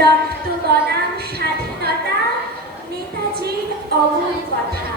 রক্ত বনাম স্বাধীনতা, নেতাজির অমর কথা।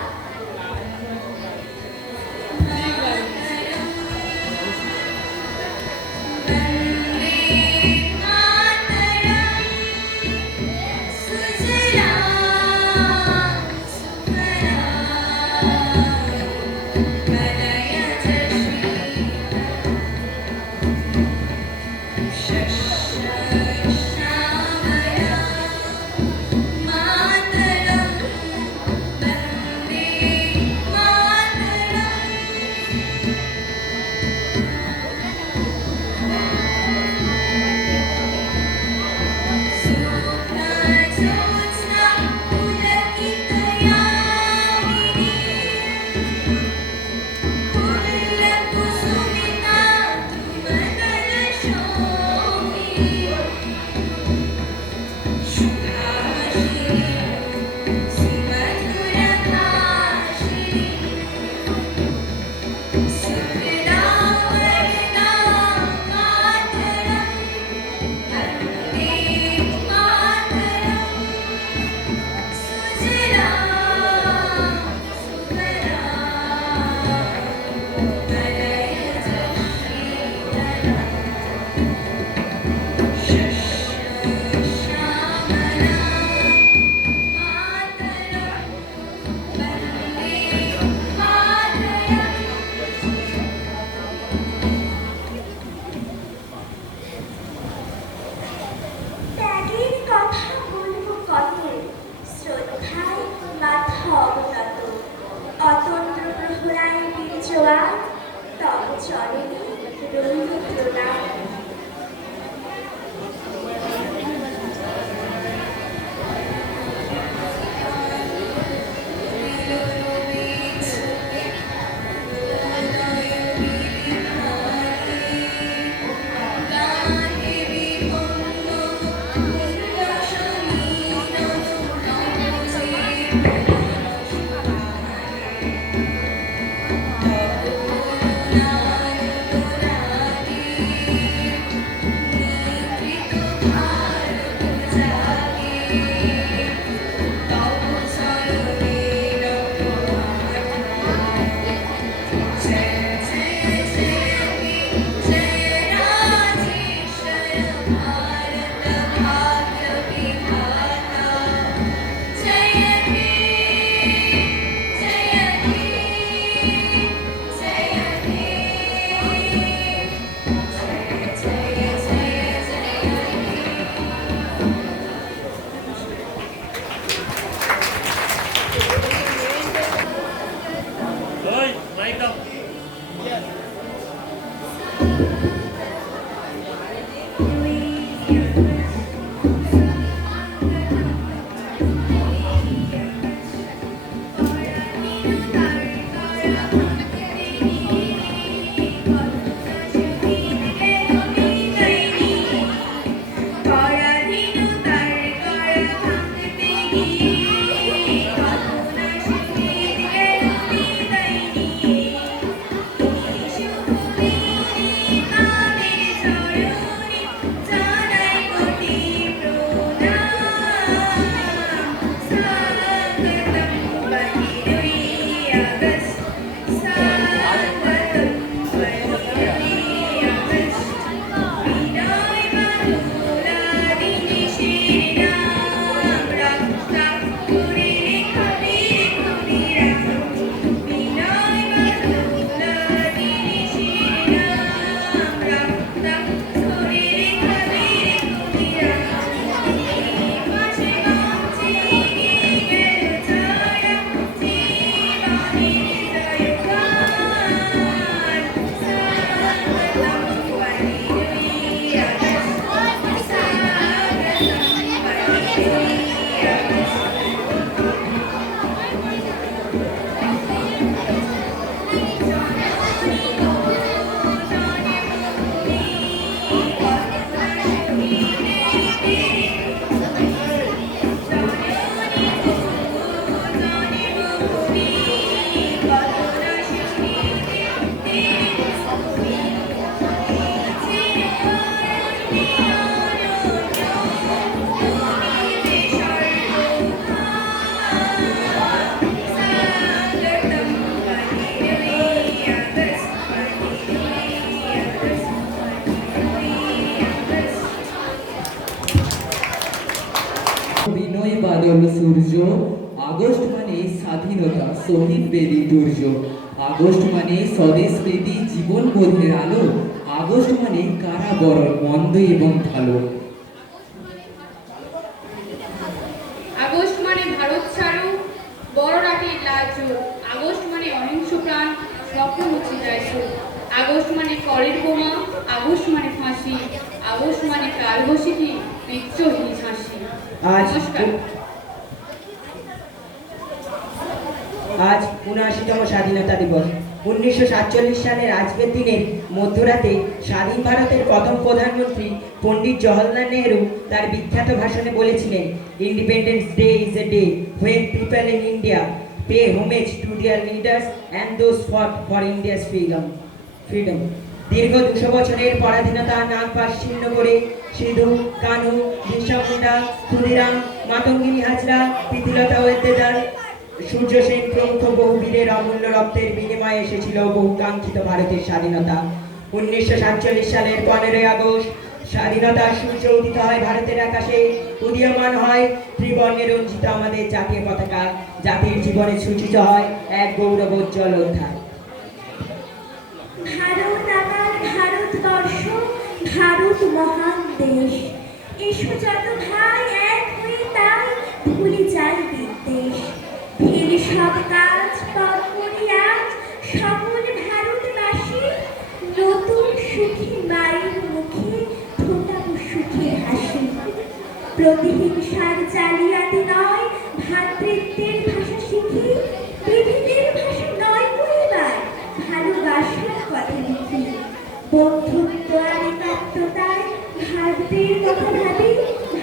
অতন্দ্র প্রহরায় বিজোয়ার তব চরণে রইল প্রণাম। বিনয় বাদল সূর্য, আগস্ট মানে স্বাধীনতা, শহীদ বেদি দুর্য, আগস্ট মানে স্বদেশ প্রীতি, জীবন বোধের আলো, আগস্ট মানে কারাবরণ, মন্দ এবং ভালো। আগস্ট মানে ভারত ছাড়ো, বড় রাখে লাল চোখ, আগস্ট মানে অহিংস প্রাণ, স্বপ্ন মুছে যায় চোখ, আগস্ট মানে করের বোমা, আগস্ট মানে ফাঁসি, আগস্ট মানে কালবৈশাখী, বিদ্রোহী ঝাঁসি। নমস্কার। আজ ৭৯তম স্বাধীনতা দিবস। ১৯৪৭ সালের আজকের দিনের মধ্যরাতে স্বাধীন ভারতের প্রথম প্রধানমন্ত্রী পণ্ডিত জওহরলাল নেহরু তার বিখ্যাত ভাষণে বলেছিলেন, independence day is a day when people in India pay homage to their leaders and those fought for India's freedom. দীর্ঘ ২০০ বছরের পরাধীনতা নাগপাশ ছিন্ন করে সিধু, কানু, বিরসা মুন্ডা, ক্ষুদিরাম, মাতঙ্গিনী হাজরা, প্রীতিলতা ওয়েদ্দেদার, সূর্য সেন প্রমুখ বহু বীরের অমূল্য রক্তের বিনিময়ে এসেছিল বহুকাঙ্ক্ষিত ভারতের স্বাধীনতা। ১৯৪৭ সালের ১৫ই আগস্ট স্বাধীনতার সূর্য উদিত হয় ভারতের আকাশে, উদীয়মান হয় ত্রিবর্ণে রঞ্জিত আমাদের জাতীয় পতাকা, জাতির জীবনে সূচিত হয় এক গৌরবোজ্জ্বল অধ্যায়। ভারত আমার ভারতবর্ষ, ভারত মহান দেশ। এসো যত ভাই এক হয়ে তাই ভুলে যাই বিদ্বেষ। ফেলে সব কাজ পথ করি আজ সকল ভারতবাসী, নতুন সুখী মায়ের মুখে ফোটাবো সুখের হাসি। প্রতিহিংসার জালিয়াতি নয়, ভ্রাতৃত্বের ভাষা শিখি, পৃথিবীর ভাষা নয় পরিবার, ভালোবাসার কথা লিখি। বন্ধুত্ব আর একাত্মতায় ভারতের কথা ভাবি,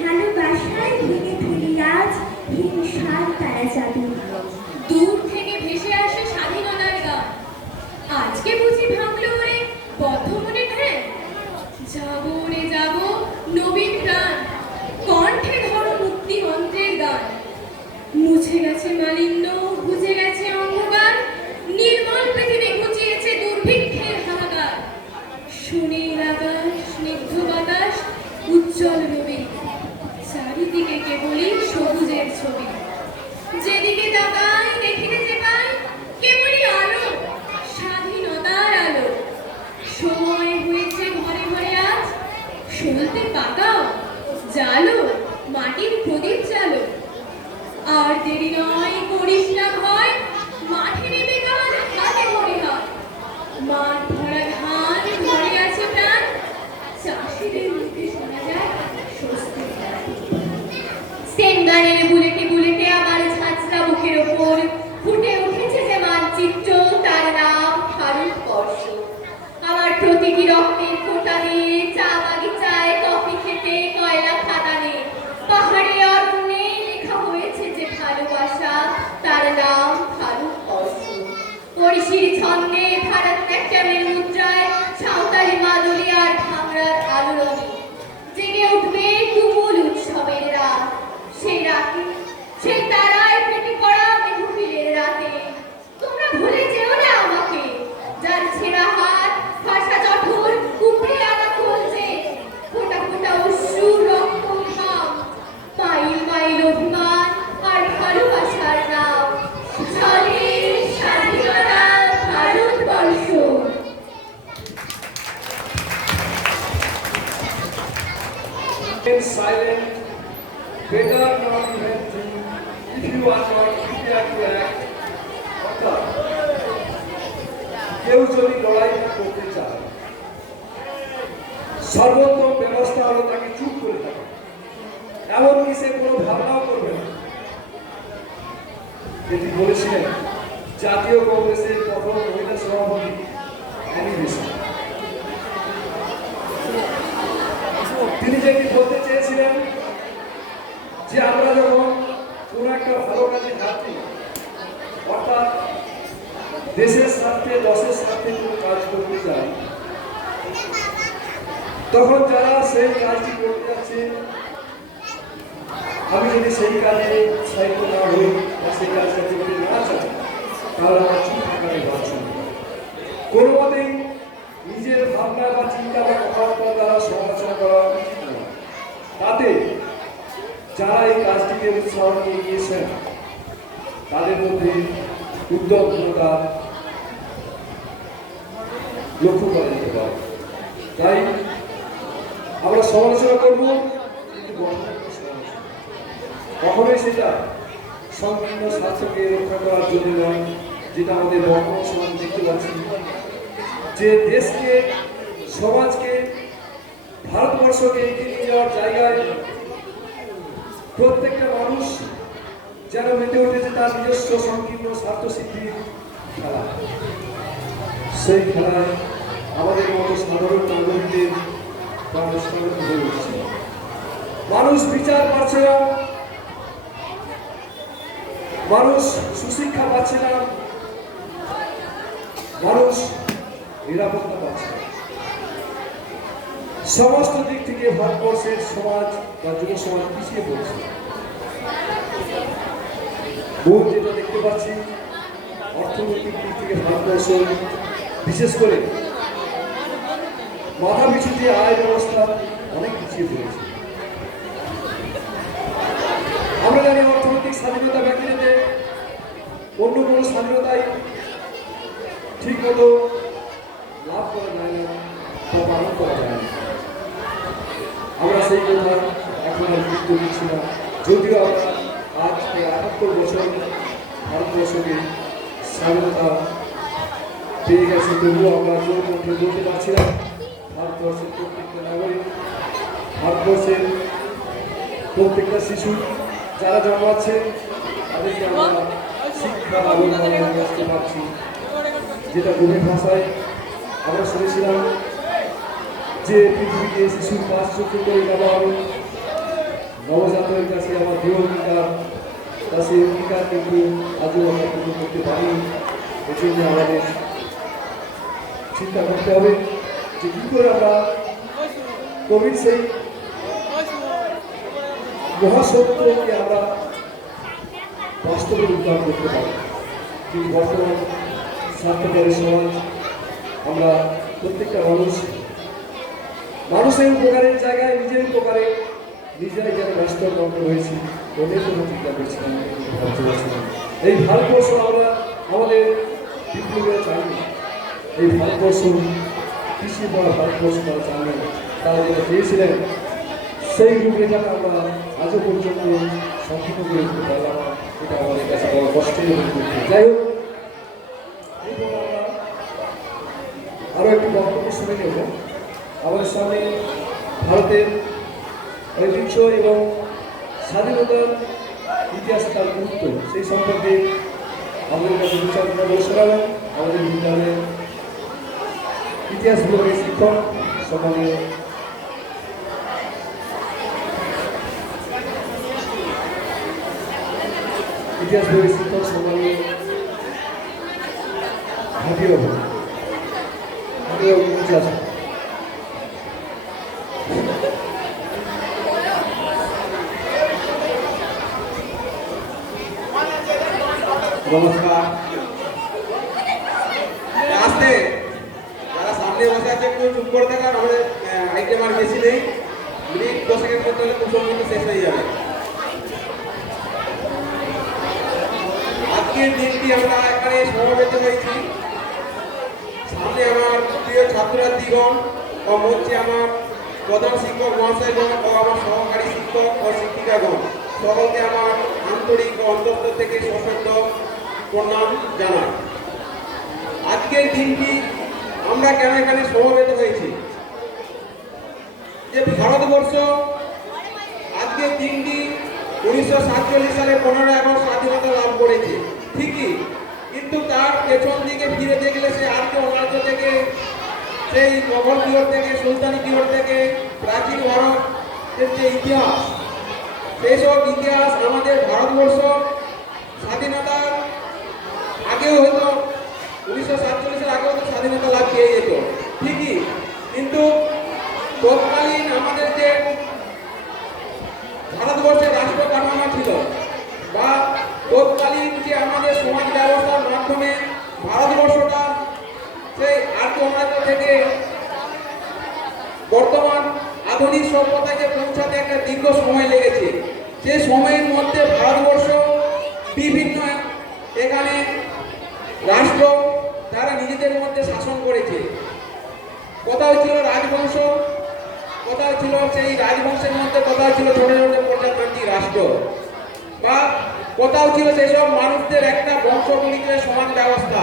ভালোবাসায় ভেঙে ফেলি আজ হিংসার তারা যাবি। দূর থেকে ভেসে আসে স্বাধীনতার গান, আজকে বুঝি ভাঙলো ওরে বদ্ধ মনে ধ্যান। যাবো রে যাবো নবীন প্রাণ, কণ্ঠে ধরো মুক্তি মন্ত্রের গান। মুছে গেছে মালিন্য, বুঝে গেছে অন্ধকার, নির্মল পৃথিবী ঘুচিয়েছে দুর্ভিক্ষের হাহাকার। সুনীল আকাশ, স্নিগ্ধ বাতাস, উজ্জ্বল রবি, চারিদিকে কেবলই সবুজের ছবি। যেদিকে তাকাই দেখিতে যে পাই কেবলই আলো, স্বাধীনতার আলো। সময় হয়েছে ঘরে ঘরে আজ, সলতে পাকাও, জালো মাটির প্রদীপ জালো। আর দেরি নয়, করিস না ভয়, মাঠে নেমে কাজ হাতে মরে হয়। মাঠ ভরা ধান, ঘরে আছে প্রাণ, চাষিদের মুখে শোনা যায় স্বস্তির গান। সেনগানের বুলেটে বুলেটে আবার ঝাঁঝরা বুকের ওপর ফুটে উঠেছে যে মানচিত্র, তার নাম ভারতবর্ষ। আমার প্রতিটি রক্তের ফোঁটা দিয়ে, চা বাগিচায় কফি খেতে, কয়লা খাদানে, পাহাড়ে অরণ্যে লেখা হয়েছে যে ভালোবাসা, তার নাম ভারতবর্ষ। পরিশির ছন্দে ভারতনাট্যমের মুদ্রায় সাঁওতালি মাদুলি আর ভাঙড়ার আলোড়নে জেগে উঠবে তুমুল উৎসবের রাত। সেই রাতে, সেই তারায় ফেটে পড়া মেহফিলের রাতে তোমরা ভুলে যেও না আমাকে, যার ছেঁড়া হাত, ভাষা জঠর, উপড়ে আনা কলজে, ফোঁটা ফোঁটা অশ্রু, রক্ত, ঘাম, মাইল মাইল অভিমান আর ভালোবাসার নাম স্বাধীন স্বাধীনতা Bharatvarsha. Silent, better not even think if you are not prepared to act. অর্থাৎ কেউ যদি লড়াই না করতে চায়, সর্বোত্তম ব্যবস্থা হলো তাকে চুপ করে থাকা, এমনকি সে কোনো ভাবনাও করবে না। এটি বলেছিলেন জাতীয় কংগ্রেসের প্রথম মহিলা সভাপতি অ্যানি বেসান্ট। তিনি যেটি বলতে চেয়েছিলেন যে আমরা যখন কোনো একটা ভালো কাজে হাত দিই, অর্থাৎ দেশের স্বার্থে, দশের স্বার্থে কোনো কাজ করতে যাই, তখন যারা সেই কাজটি করতে যাচ্ছে, আমি যদি সেই কাজে উৎসাহিত না হই বা সেই কাজটা করতে না চাই, তাহলে আমার চুপ থাকার বাঁচব। কোনো মতেই নিজের ভাবনা বা চিন্তা বা কথাবার্তা দ্বারা সমালোচনা করা উচিত নয়। তাতে যারা এই কাজটিকে উৎসাহ নিয়ে গিয়েছেন তাদের মধ্যে উদ্যোগতা লক্ষ্য করা যেতে পারে। তাই আমরা সমালোচনা করবো, কিন্তু গঠনমূলক সমালোচনা। কখনোই সেটা সংকীর্ণ স্বার্থকে রক্ষা করার জন্য নয়, যেটা আমাদের বর্তমান সমাজ দেখতে পাচ্ছি, যে দেশকে, সমাজকে, ভারতবর্ষকে এগিয়ে নিয়ে যাওয়ার জায়গায় প্রত্যেকটা মানুষ যেন মেতে উঠেছে তার নিজস্ব সংকীর্ণ স্বার্থ সিদ্ধির খেলা। সেই খেলায় আমাদের মতো সাধারণ নাগরিকদের প্রাণস্থান হয়ে উঠছে। মানুষ বিচার পাচ্ছে না, মানুষ সুশিক্ষা পাচ্ছে না, মানুষ নিরাপত্তা পাচ্ছে না। সমস্ত দিক থেকে ভারতবর্ষের সমাজ বা যুব সমাজ পিছিয়ে পড়ছে। মূল যেটা দেখতে পাচ্ছি, অর্থনৈতিক দিক থেকে ভারতবর্ষ বিশেষ করে মাথা পিছু যে আয় ব্যবস্থা অনেক পিছিয়ে পড়েছে। আমরা জানি অর্থনৈতিক স্বাধীনতা ব্যক্তিতে অন্য কোনো স্বাধীনতাই ঠিক মতো লাভ করা যায় না বা পালন করা যায় না। আমরা সেই কথা এখন আর গুরুত্ব দিচ্ছি না, যদিও আমরা আজ ৭৮ বছর ভারতবর্ষকে স্বাধীনতা পেয়ে গেছে, তবুও আমরা জোর মধ্যে বলতে পারছি না ভারতবর্ষের প্রত্যেকটা নাগরিক, ভারতবর্ষের প্রত্যেকটা শিশু যারা জন্মাচ্ছে তাদেরকে আমরা শিক্ষা অবলম্বনে নিয়ে আসতে পারছি। যেটা গভীর ভাষায় আমরা শুনেছিলাম যে পৃথিবীতে শিশুর ৫ চক্ষু করে দেওয়া হবে, নবজাতকের কাছে আমার দৃঢ় অঙ্গীকার, তা সেই অঙ্গীকার কিন্তু আজও আমরা পূর্ণ করতে পারি। এজন্য আমাদের চিন্তা করতে হবে যে কী করে আমরা কবির সেই মহাসত্যকে আমরা বাস্তবে রূপায়ণ করতে পারি। কিন্তু বর্তমান স্বার্থপরের সমাজ, আমরা প্রত্যেকটা মানুষের উপকারের জায়গায় নিজের উপকারে নিজেরাই যেন ব্যস্ত বন্ধ হয়েছি, অনেক কোনো চিন্তা করছি না, ভাবতে পারছি না। এই ভারতবর্ষ আমরা আমাদের বিপ্লবীরা চাইনি, এই ভারতবর্ষ পিছিয়ে পড়া ভারতবর্ষ তারা চাইনি, তারা যেটা চেয়েছিলেন সেই রূপরেখাটা আমরা আজও পর্যন্ত সম্পূর্ণ করে দিতে পারলাম না। এটা আমাদের কাছে বড় কষ্টের মধ্যে। যাই হোক, আমরা আরও একটি বক্তব্য শুনে নেব। আমাদের সামনে ভারতের ঐতিহ্য এবং স্বাধীনতার ইতিহাস, তার গুরুত্ব, সেই সম্পর্কে আমাদের কাছে বিচার বলে শোনাবেন আমাদের বিদ্যালয়ের ইতিহাস বিভাগের শিক্ষক সম্মানীয় ইতিহাস বিভাগের শিক্ষক সম্মানীয় হাবিবাবু। ইতিহাস নমস্কার। আসতে যারা সামনে বসে আছে একটু চুপ করে থাকার, আমাদের আইটেম আর বেশি নেই, মিনিট 10 সেকেন্ড করতে হলে প্রসঙ্গ কিন্তু শেষ হয়ে যাবে। আজকের দিনটি আমরা এখানে সমবেত হয়েছি, সামনে আমার প্রিয় ছাত্রছাত্রীগণ ও মঞ্চে আমার প্রধান শিক্ষক মহাশয়গণ ও আমার সহকারী শিক্ষক ও শিক্ষিকাগণ, সকলকে আমার আন্তরিক ও অন্তঃস্থল থেকে সশ্রদ্ধ প্রণাম জানাই। আজকের দিনটি আমরা কেন এখানে সমবেত হয়েছি, যে ভারতবর্ষ আজকের দিনটি 1947 সালে 15 আগস্ট স্বাধীনতা লাভ করেছে ঠিকই, কিন্তু তার পেছন দিকে ফিরে দেখলে সে আর্য অনার্য থেকে, সেই মোগল পিরিয়ড থেকে, সুলতানি পিরিয়ড থেকে, প্রাচীন ভারতের যে ইতিহাস, সেই সব ইতিহাস আমাদের ভারতবর্ষ স্বাধীনতার আগেও হয়তো 1947-এর আগেও তো স্বাধীনতা লাভ পেয়ে যেত ঠিকই, কিন্তু তৎকালীন আমাদের যে ভারতবর্ষের রাষ্ট্র কাঠামো ছিল বা তৎকালীন যে আমাদের সমাজ ব্যবস্থার মাধ্যমে ভারতবর্ষটা সেই আর্য অনার্য থেকে বর্তমান আধুনিক সভ্যতাকে পৌঁছাতে একটা দীর্ঘ সময় লেগেছে। সেই সময়ের মধ্যে ভারতবর্ষ বিভিন্ন এখানে রাষ্ট্র তারা নিজেদের মধ্যে শাসন করেছে। কোথাও ছিল রাজবংশ, কোথাও ছিল সেই রাজবংশের মধ্যে, কোথাও ছিল ছোট ছোট প্রজাতান্ত্রিক রাষ্ট্র, বা কোথাও ছিল সেসব মানুষদের একটা বংশগুলিকে সমান ব্যবস্থা,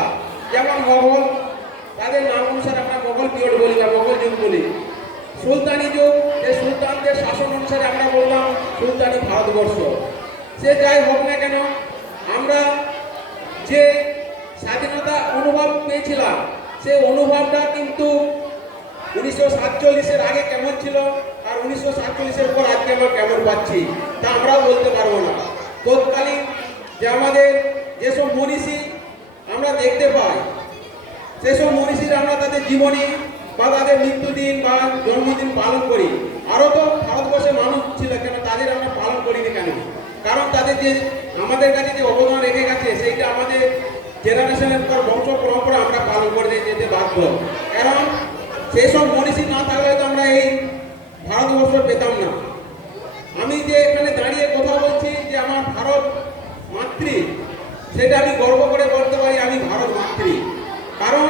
যেমন মোগল, তাদের নাম অনুসারে আমরা মোগল পিরিয়ড বলি বা মোগল যুগ বলি। সুলতানি যুগ, যে সুলতানদের শাসন অনুসারে আমরা বললাম সুলতানি ভারতবর্ষ। সে যাই হোক না কেন, আমরা যে স্বাধীনতা অনুভব পেয়েছিলাম সেই অনুভবটা কিন্তু 1947-এর আগে কেমন ছিল আর 1947-এর পর আজকে আমরা কেমন পাচ্ছি তা আমরাও বলতে পারবো না। তৎকালীন যে আমাদের যেসব মনীষী আমরা দেখতে পাই, সেসব মনীষীরা আমরা তাদের জীবনী বা তাদের মৃত্যুদিন বা জন্মদিন পালন করি। আরও তো ভারতবর্ষের মানুষ ছিল, কেন তাদের আমরা পালন করিনি কেন? কারণ তাদের যে আমাদের কাছে যে অবদান রেখে গেছে সেইটা আমাদের জেনারেশনের পর বংশ পরম্পরা আমরা পালন করে যেতে বাধ্য। কারণ সেই সব মনীষী না থাকলে তো আমরা এই ভারতবর্ষ পেতাম না। আমি যে এখানে দাঁড়িয়ে কথা বলছি যে আমার ভারত মাতৃ, সেটা আমি গর্ব করে বলতে পারি আমি ভারত মাতৃ। কারণ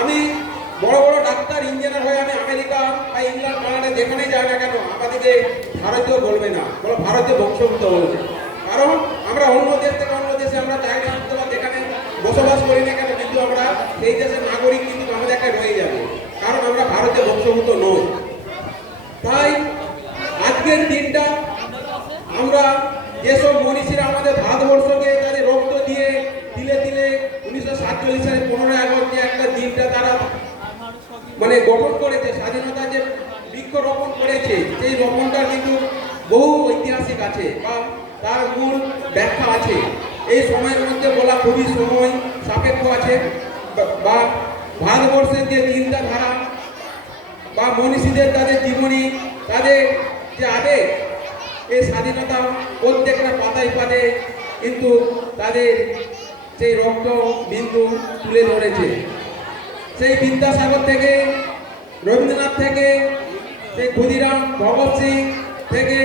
আমি বড় বড় ডাক্তার, ইঞ্জিনিয়ার হয়ে আমি আমেরিকা বা ইংল্যান্ড, কানাডা যেখানে যাই না কেন আমাদেরকে ভারতীয় বলবে না, বলো ভারতীয় বংশোদ্ভূত বলবে। কারণ আমরা অন্য দেশ থেকে অন্য দেশে আমরা চাই না যেখানে বসবাস করি না কেন, কিন্তু আমরা সেই দেশের নাগরিক কিন্তু আমাদের একটা রয়ে যাবে, কারণ আমরা ভারতীয় বংশোদ্ভূত নই। তাই আজকের দিনটা আমরা যেসব মনীষীরা আমাদের ভারতবর্ষকে তাদের রক্ত দিয়ে দিলে দিলে 1947 সালে 15ই আগস্ট যে একটা দিনটা তারা মানে গঠন করেছে, স্বাধীনতা যে বৃক্ষরোপণ করেছে, সেই রোপণটার কিন্তু বহু ঐতিহাসিক আছে বা তার মূল ব্যাখ্যা আছে। এই সময়ের মধ্যে বলা খুবই সময় সাপেক্ষ আছে, বা ভারতবর্ষের যে চিন্তাধারা বা মনীষীদের তাদের জীবনী, তাদের যে আবেগ, এই স্বাধীনতা প্রত্যেকটা পাতায় পাতায় কিন্তু তাদের সেই রক্ত বিন্দু তুলে ধরেছে। সেই বিদ্যাসাগর থেকে, রবীন্দ্রনাথ থেকে, সেই ক্ষুদিরাম, ভগৎ সিং থেকে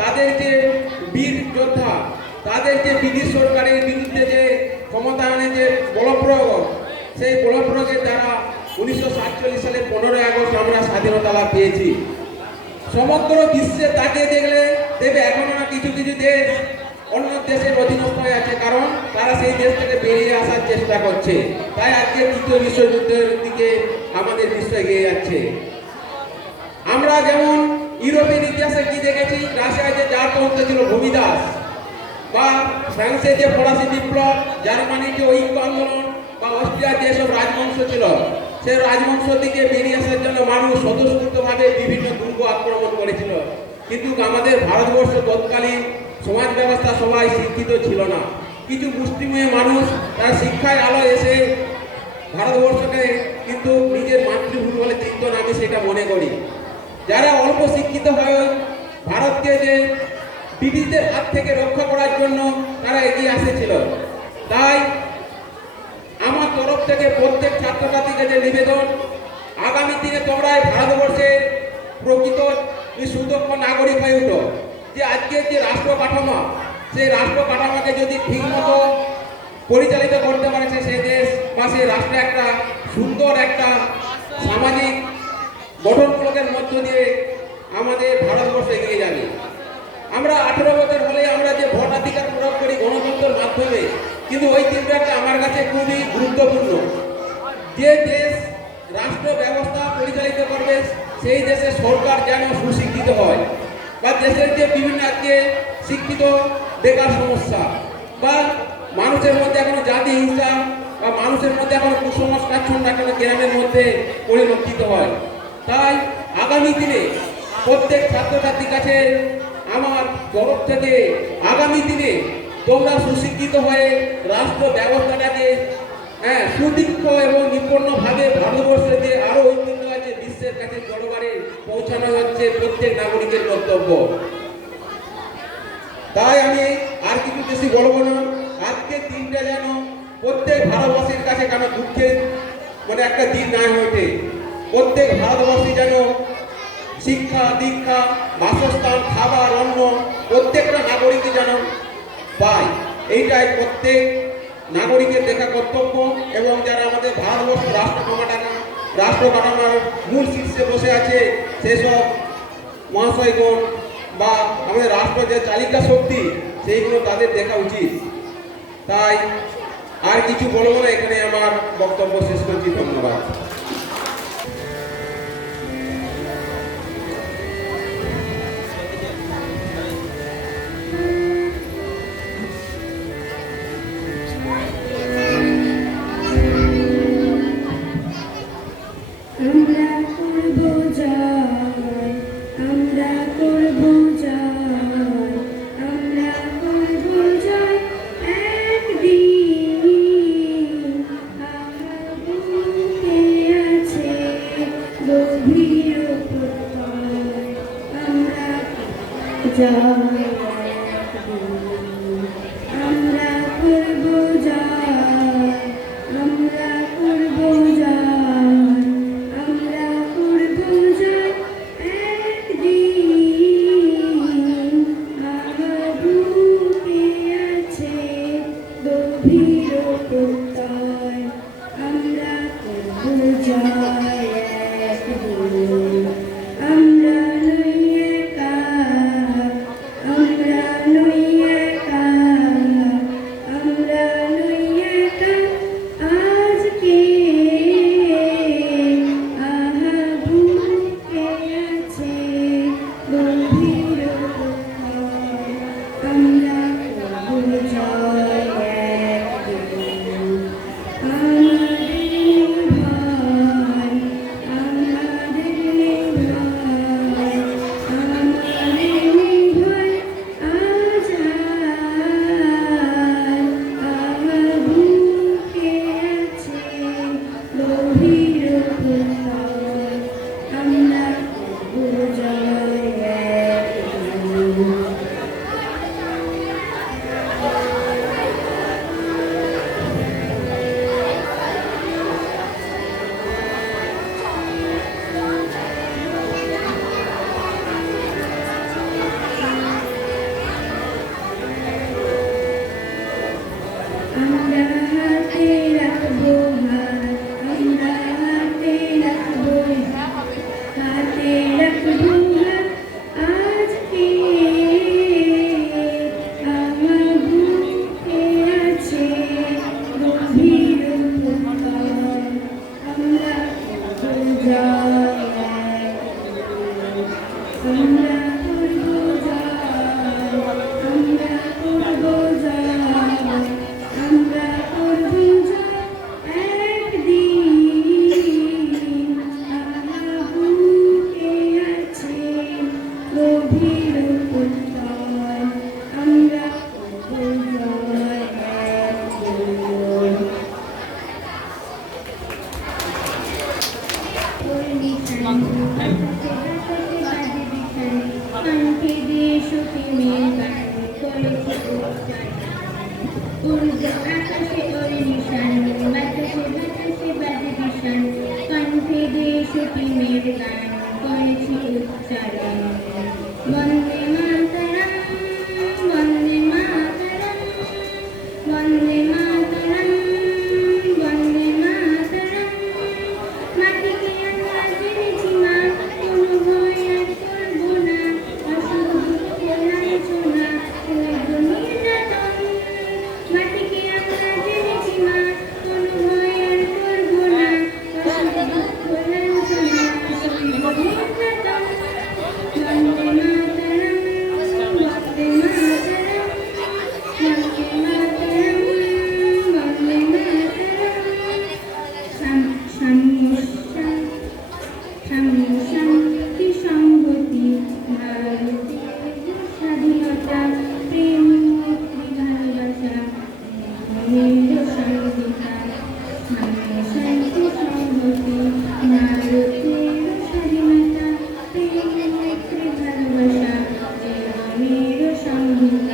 তাদের যে বীর যোদ্ধা, তাদের যে ব্রিটিশ সরকারের বিরুদ্ধে যে ক্ষমতায়নের যে বলপ্রয়োগ, সেই বলপ্রয়োগের দ্বারা 1947 সালে 15ই আগস্ট আমরা স্বাধীনতা লাভ পেয়েছি। সমগ্র বিশ্বে তাকিয়ে দেখলে দেখবে এখনো না কিছু কিছু দেশ অন্য দেশের অধীনস্থ হয়ে আছে, কারণ তারা সেই দেশ থেকে বেরিয়ে আসার চেষ্টা করছে। তাই আজকে তৃতীয় বিশ্বযুদ্ধের দিকে আমাদের বিশ্ব এগিয়ে যাচ্ছে। আমরা যেমন ইউরোপের ইতিহাসে কি দেখেছি, রাশিয়ায় যে জারতন্ত্র ছিল ভূমিদাস, বা ফ্রান্সের যে ফরাসি বিপ্লব, জার্মানির যে ঐক্য আন্দোলন, বা অস্ট্রিয়ার যেসব রাজবংশ ছিল, সেই রাজবংশ থেকে বেরিয়ে আসার জন্য মানুষ স্বতঃস্ফূর্তভাবে বিভিন্ন দুর্গ আক্রমণ করেছিল। কিন্তু আমাদের ভারতবর্ষ তৎকালীন সমাজ ব্যবস্থা সবাই শিক্ষিত ছিল না। কিছু মুষ্টিমেয় মানুষ তারা শিক্ষার আলোয় এসে ভারতবর্ষকে কিন্তু নিজের মাতৃভূমি বলে চিনত না, আমি সেটা মনে করি। যারা অল্প শিক্ষিত হয় ভারতকে যে ব্রিটিশদের হাত থেকে রক্ষা করার জন্য তারা এগিয়ে আসেছিল। তাই আমার তরফ থেকে প্রত্যেক ছাত্রছাত্রীকে যে নিবেদন, আগামী দিনে তোমরা ভারতবর্ষের প্রকৃত সুদক্ষ নাগরিক হয়ে উঠো। যে আজকের যে রাষ্ট্র কাঠামো, সেই রাষ্ট্র কাঠামোকে যদি ঠিকমতো পরিচালিত করতে পারছে সেই দেশ বা সেই রাষ্ট্রে একটা সুন্দর একটা সামাজিক গঠনমূলকের মধ্য দিয়ে আমাদের ভারতবর্ষ এগিয়ে যাবে। আমরা 18 বছর হলে আমরা যে ভোটাধিকার প্রয়োগ করি গণতন্ত্রের মাধ্যমে, কিন্তু ওই চিন্তাটা আমার কাছে খুবই গুরুত্বপূর্ণ। যে দেশ রাষ্ট্র ব্যবস্থা পরিচালিত করবে সেই দেশের সরকার যেন সুশিক্ষিত হয়, বা দেশের যে বিভিন্ন আজকে শিক্ষিত বেকার সমস্যা, বা মানুষের মধ্যে এখনো জাতি হিংসা বা মানুষের মধ্যে এখনো কুসংস্কার এখনো গ্রামের মধ্যে পরিলক্ষিত হয়। তাই আগামী দিনে প্রত্যেক ছাত্রছাত্রীর কাছে আমার তরফ থেকে আগামী দিনে তোমরা সুশিক্ষিত হয়ে রাষ্ট্র ব্যবস্থাটাকে সুদীর্ঘ এবং নিপুণভাবে ভারতবর্ষে যে আরো ঐতিহ্য আছে বিশ্বের কাছে দরবারে পৌঁছানো হচ্ছে প্রত্যেক নাগরিকের কর্তব্য। তাই আমি আর কিছু বেশি বলবো না। আজকের দিনটা যেন প্রত্যেক ভারতবাসীর কাছে কেন দুঃখের মানে একটা দিন না হয়ে ওঠে। প্রত্যেক ভারতবাসী যেন শিক্ষা, দীক্ষা, বাসস্থান, খাবার, অন্ন প্রত্যেকটা নাগরিকই যেন পায়, এইটাই প্রত্যেক নাগরিকের দেখা কর্তব্য। এবং যারা আমাদের ভারতবর্ষ রাষ্ট্র কাঠামোর মূল শীর্ষে বসে আছে সেসব মহাশয়গণ বা আমাদের রাষ্ট্র যে চালিকা শক্তি সেইগুলো তাদের দেখা উচিত। তাই আর কিছু বলবো না, এখানে আমার বক্তব্য শেষ করছি। ধন্যবাদ। আমরা করব জয়, আমরা করব জয়, আমরা করব জয় একদিন। আমার বুকে আছে গভীর প্রত্যয়, আমরা জয় একদিন। আমরা করব জয়, আমরা করব জয়, আমরা করব জয় একদিন। আমার বুকে আছে গভীর প্রত্যয়, আমরা করব জয় একদিন। আমরা নই একা, আমরা নই একা, আমরা নই একা আজকে। আহা বুকে আছে গভীর প্রত্যয়, আমরা করব জয় একদিন। আমাদের ভয়, আমাদের ভয়, আমাদের ভয় আজ আর। আহা বুকে আছে গভীর প্রত্যয়, আমরা করব জয় একদিন। আমরা হাতে রাখবো হাত, আমরা হাতে রাখবো হাত, হাতে রাখবো হাত আজকে। আমার বুকে আছে গভীর প্রত্যয়, আমরা করব জয় একদিন। আমরা করব জয়, আমরা করব জয়, আমরা করব জয় একদিন। আমার বুকে আছে গভীর প্রত্যয়, আমরা করব জয় একদিন। কণ্ঠে দেশকে মেয়ে গান করেছে উচ্চারণ। উর্ধ আকাশে ওর নিশান, বাতাসে বাতাসে বাজে ভীষণ। কণ্ঠে দেশকে মেয়ের গান করেছে উচ্চারণ। বন্দে মাতরম, বন্দে মাতরম, বন্দে মাতরম, বন্দে মাতরম। মাটিকে আমরা জেনেছি মা, কোনো ভয় আর করবো না। অসুখ দুঃখ লাঞ্ছনা করব নির্যাতন। মাটিকে আমরা জেনেছি মা, কোনো ভয় আর করবো না। অসুখ দুঃখ লাঞ্ছনা করব নির্যাতন। বন্দে মাতরম, বন্দে মাতরম, বন্দে মাতরম, বন্দে মাতরম। শান্তি সংহতি ভারতের স্বাধীনতা, প্রেম মুক্তি ভালোবাসা মেয়ের সংবিধান। শান্তি সংহতি ভারতের স্বাধীনতা, প্রেম মুক্তি ভালোবাসা মেয়ের সংবিধান।